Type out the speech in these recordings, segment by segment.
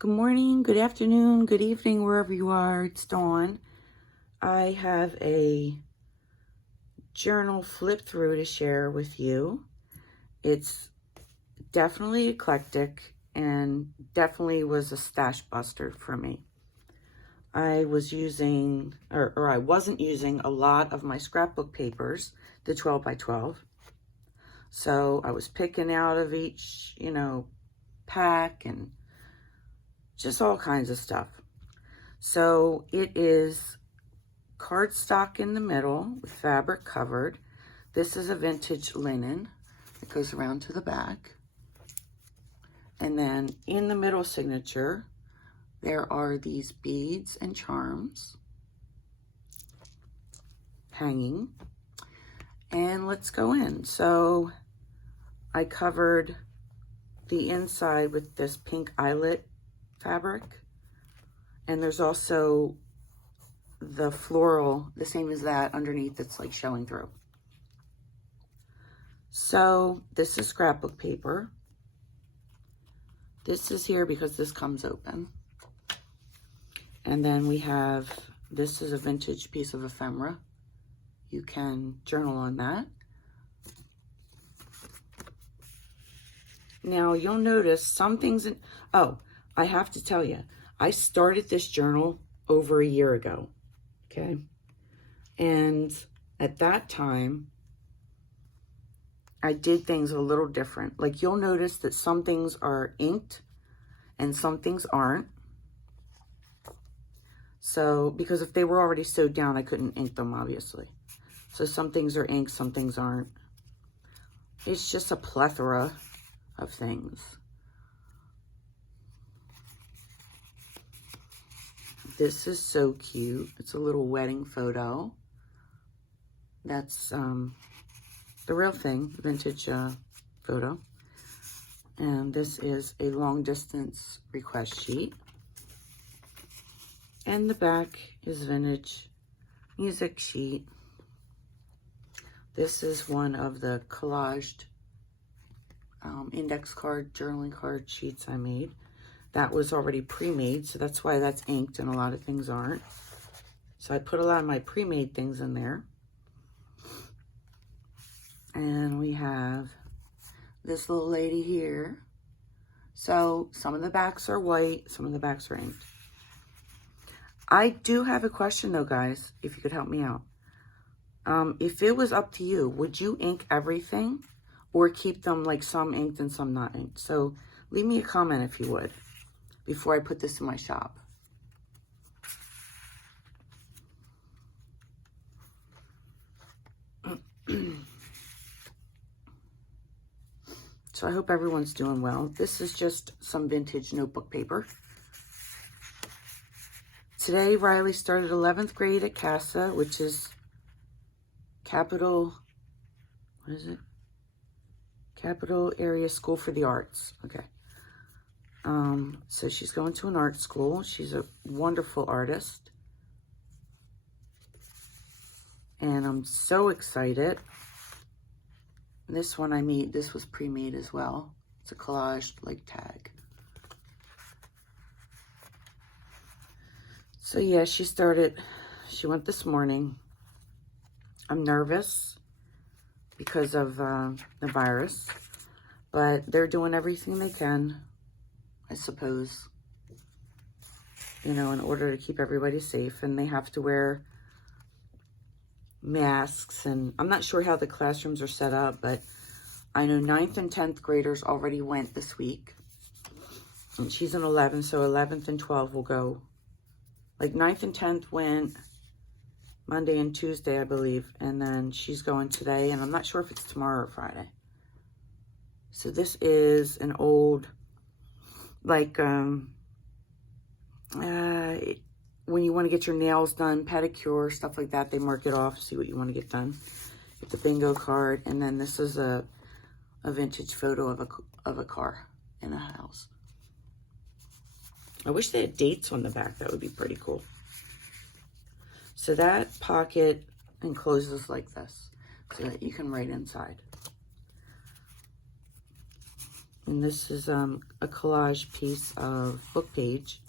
Good morning, good afternoon, good evening, wherever you are. It's Dawn. I have a journal flip through to share with you. It's definitely eclectic and definitely was a stash buster for me. I was using, or I wasn't using a lot of my scrapbook papers, the 12 by 12. So I was picking out of each, pack and just all kinds of stuff. So it is cardstock in the middle with fabric covered. This is a vintage linen. It goes around to the back. And then in the middle signature, there are these beads and charms hanging. And let's go in. So I covered the inside with this pink eyelet fabric. And there's also the floral, the same as that underneath, that's like showing through. So this is scrapbook paper. This is here because this comes open. And then we have, this is a vintage piece of ephemera. You can journal on that. Now you'll notice some things in, I have to tell you, I started this journal over a year ago, okay? And at that time, I did things a little different. Like you'll notice that some things are inked and some things aren't. So, because if they were already sewed down, I couldn't ink them, obviously. So some things are inked, some things aren't. It's just a plethora of things. This is so cute. It's a little wedding photo. That's the real thing, vintage photo. And this is a long distance request sheet. And the back is vintage music sheet. This is one of the collaged index card, journaling card sheets I made. That was already pre-made, so that's why that's inked and a lot of things aren't. So I put a lot of my pre-made things in there. And we have this little lady here. So some of the backs are white, some of the backs are inked. I do have a question though, guys, if you could help me out. If it was up to you, would you ink everything or keep them like some inked and some not inked? So leave me a comment if you would before I put this in my shop. So I hope everyone's doing well. This is just some vintage notebook paper. Today, Riley started 11th grade at CASA, which is Capital Area School for the Arts. Okay. So she's going to an art school. She's a wonderful artist. And I'm so excited. This one I made, this was pre-made as well. It's a collaged like tag. So yeah, she went this morning. I'm nervous because of the virus, but they're doing everything they can, I suppose, in order to keep everybody safe, and they have to wear masks. And I'm not sure how the classrooms are set up, but I know 9th and 10th graders already went this week, and she's in 11, so 11th and 12th will go. Like 9th and 10th went Monday and Tuesday, I believe, and then she's going today, and I'm not sure if it's tomorrow or Friday. So this is an old, like, when you want to get your nails done, pedicure, stuff like that, they mark it off, see what you want to get done. Get the bingo card, and then this is a vintage photo of a car in a house. I wish they had dates on the back. That would be pretty cool. So that pocket encloses like this so that you can write inside. And this is a collage piece of book page.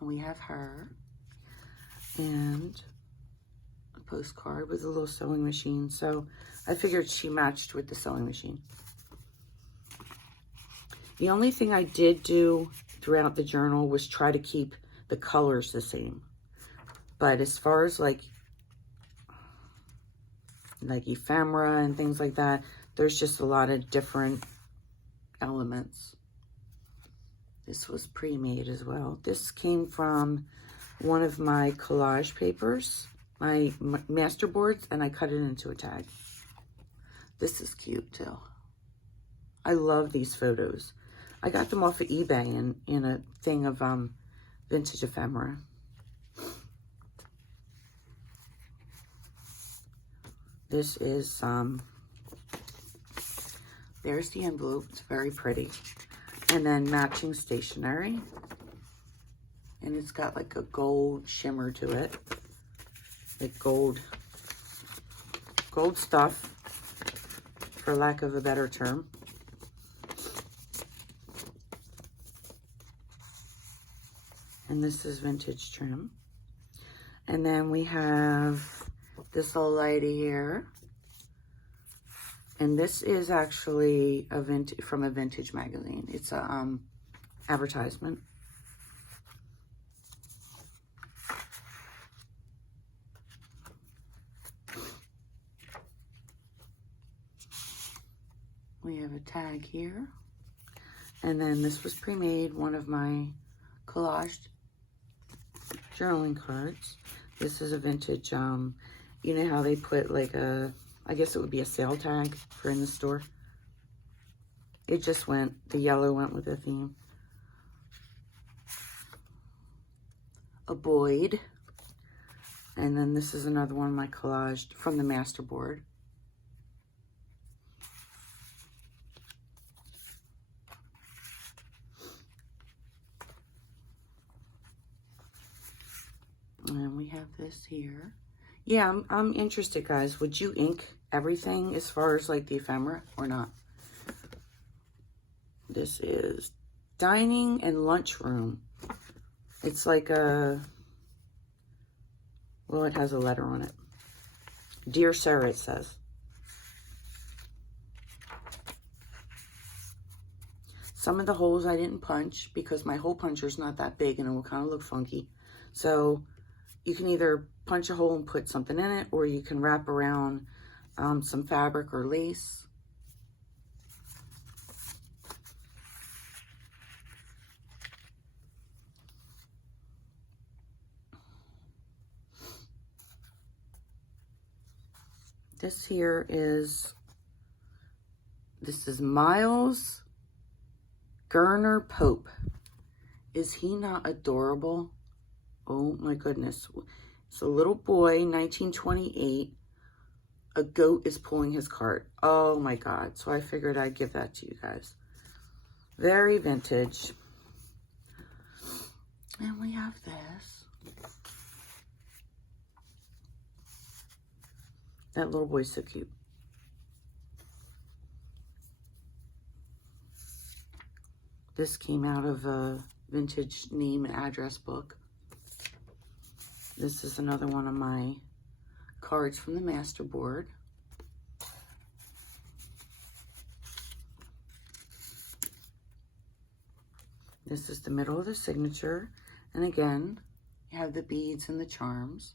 And we have her. And a postcard with a little sewing machine. So I figured she matched with the sewing machine. The only thing I did do throughout the journal was try to keep the colors the same. But as far as like ephemera and things like that, there's just a lot of different elements. This was pre-made as well. This came from one of my collage papers, my master boards, and I cut it into a tag. This is cute too. I love these photos. I got them off of eBay in a thing of vintage ephemera. This is, there's the envelope. It's very pretty. And then matching stationery. And it's got like a gold shimmer to it. Like gold stuff, for lack of a better term. And this is vintage trim. And then we have this little lady here. And this is actually from a vintage magazine. It's a advertisement. We have a tag here. And then this was pre-made, one of my collaged journaling cards. This is a vintage, you know how they put like I guess it would be a sale tag for in the store. It just the yellow went with the theme. A Boyd. And then this is another one of my collaged from the master board. And we have this here. Yeah, I'm interested, guys. Would you ink everything as far as like the ephemera or not? This is dining and lunchroom. It's like well, it has a letter on it. Dear Sarah, it says. Some of the holes I didn't punch because my hole puncher is not that big and it will kind of look funky. So you can either punch a hole and put something in it, or you can wrap around some fabric or lace. This is Miles Gerner Pope. Is he not adorable? Oh my goodness. It's a little boy, 1928. A goat is pulling his cart. Oh my God. So I figured I'd give that to you guys. Very vintage. And we have this. That little boy's so cute. This came out of a vintage name and address book. This is another one of my cards from the master board. This is the middle of the signature. And again, you have the beads and the charms.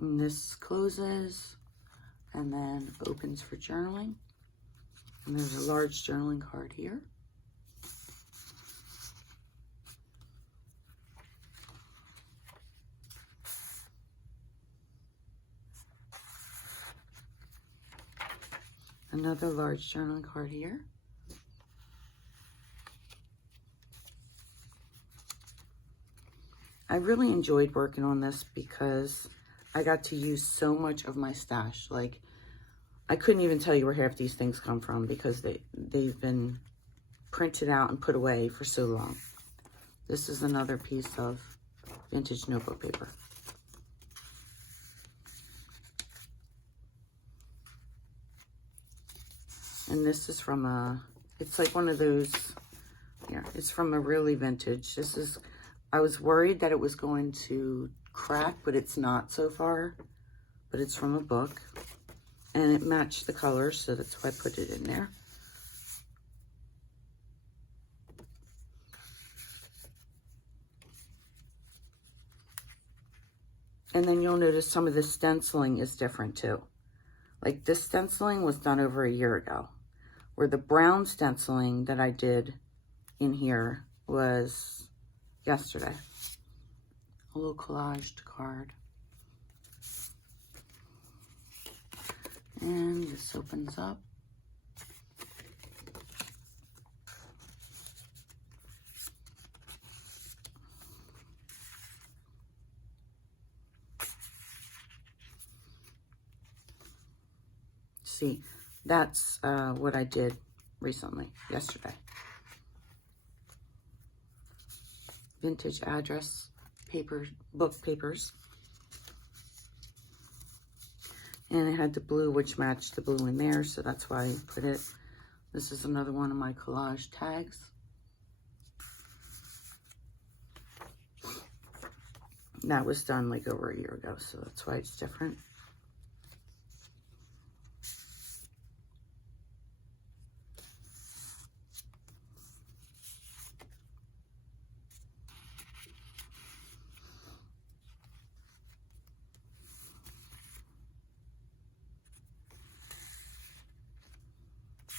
And this closes and then opens for journaling. And there's a large journaling card here. Another large journaling card here. I really enjoyed working on this because I got to use so much of my stash. Like, I couldn't even tell you where half these things come from because they've been printed out and put away for so long. This is another piece of vintage notebook paper. And this is from a, it's like one of those, yeah, it's from a really vintage. This is, I was worried that it was going to crack, but it's not so far. But it's from a book. And it matched the colors, so that's why I put it in there. And then you'll notice some of the stenciling is different too. Like this stenciling was done over a year ago, where the brown stenciling that I did in here was yesterday. A little collaged card. And this opens up. See, that's what I did recently, yesterday. Vintage address paper, book papers. And it had the blue, which matched the blue in there, so that's why I put it. This is another one of my collage tags. That was done like over a year ago, so that's why it's different.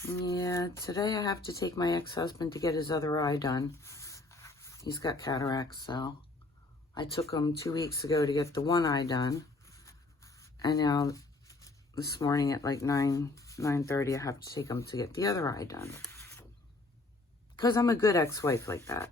Yeah, today I have to take my ex-husband to get his other eye done. He's got cataracts, so I took him 2 weeks ago to get the one eye done. And now this morning at like 9:30, I have to take him to get the other eye done. Because I'm a good ex-wife like that.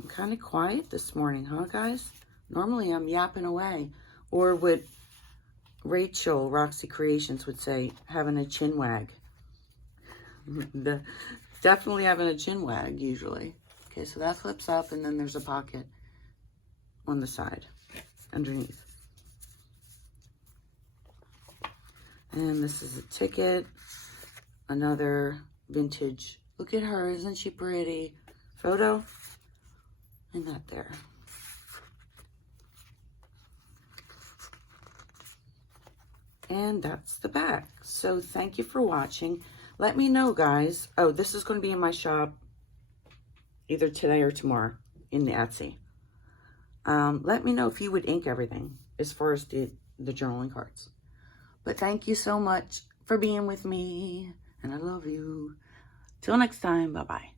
I'm kind of quiet this morning, huh, guys? Normally I'm yapping away. Or what Rachel, Roxy Creations, would say, having a chin wag. Definitely having a chin wag, usually. Okay, so that flips up, and then there's a pocket on the side, underneath. And this is a ticket. Another vintage. Look at her, isn't she pretty? Photo. And that there. And that's the back. So thank you for watching. Let me know, guys. Oh, this is going to be in my shop either today or tomorrow in the Etsy. Let me know if you would ink everything as far as the journaling cards. But thank you so much for being with me. And I love you. Till next time. Bye-bye.